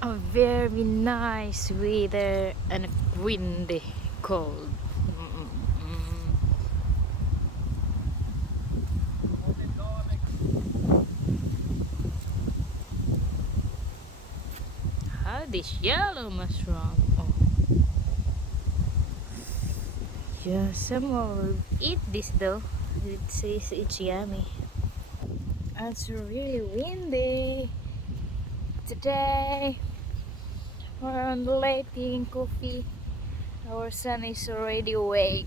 A very nice weather and windy, cold. How this yellow mushroom? Oh, yeah, someone will eat this though. It says it's yummy. It's really windy today. We're on the late taking coffee. Our son is already awake.